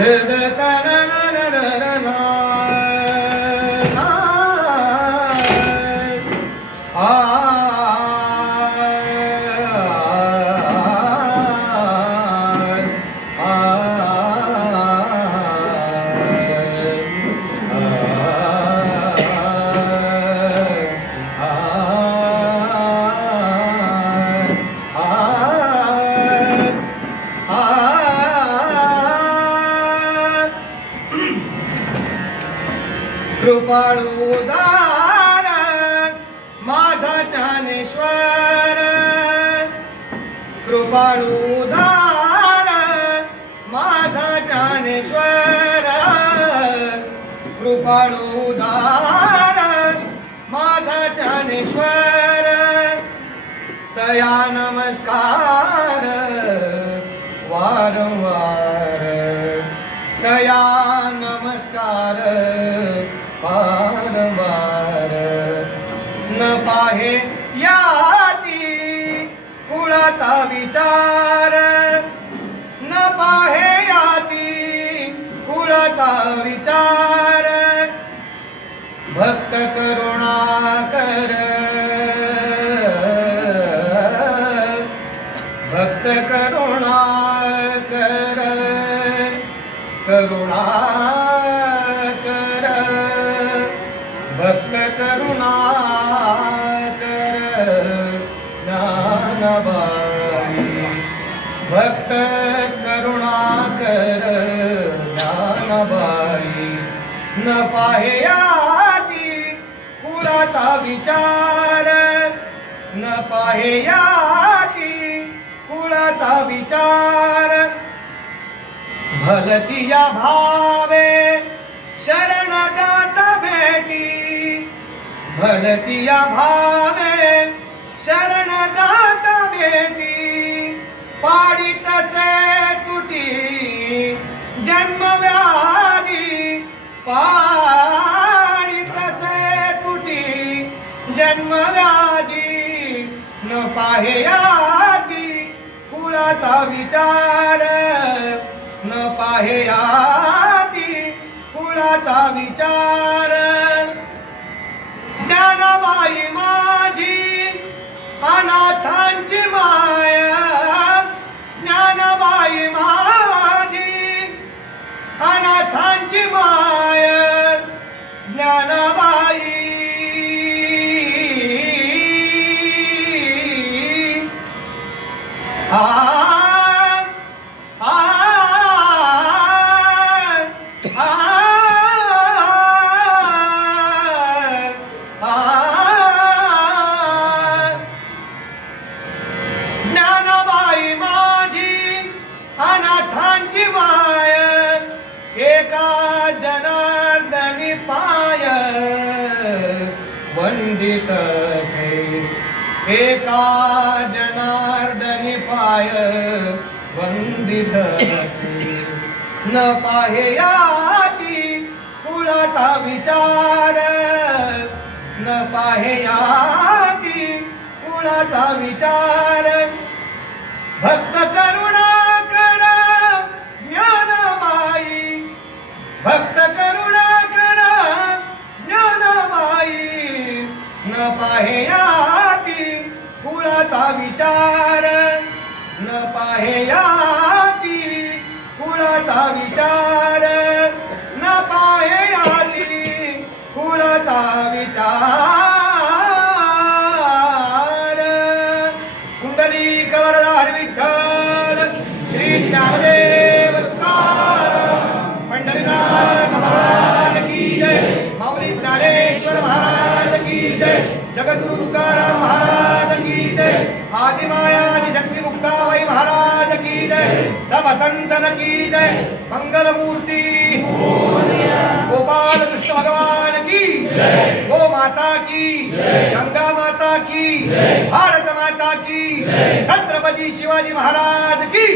The da na na na na na na. कृपाळू दार माझा ज्ञानेश्वर. कृपाळू दार माझा ज्ञानेश्वर. कृपाळू दार माझा ज्ञानेश्वर. तया नमस्कार वारंवार. तया आहे पाहे याती कुळाचा विचार न पाहे याती कुळाचा विचार. भक्त करुणा कर. भक्त करुणा कर. करुणा कर. भक्त करुणा भक्त करुणाकर ज्ञानबाई. न पाहे याती कुळाचा विचार. न पाहे याती कुळाचा विचार. भलतिया भावे शरण जात भेटी भलतिया भावे पाडी तसे तुटी जन्मव्याधी पाडी तसे तुटी जन्मव्याधी न पाहेयाती कुळाचा विचार. न पाहेयाती कुळाचा विचार. ज्ञानाबाई माझी अनाथांची मा. अनाथांची माय ज्ञानाबाई तसे. एका जनार्दनी पाय वंदित न पाहे याती कुळाचा विचार. न पाहे याती कुळाचा विचार. भक्त पाहे याती कुळाचा विचार. न पाहे याती कुळाचा विचार. न पाहे याती कुळाचा विचार. कुंडली कवरदार विठ्ठल श्री ज्ञानदेव जगद्गुरु तुकाराम महाराज की जय। आदि माया आदि मुक्ताबाई महाराज की जय। सब संतन की जय। मंगल गोपाल कृष्ण भगवान की गो माता की गंगा माता की भारत माता की छत्रपती शिवाजी महाराज की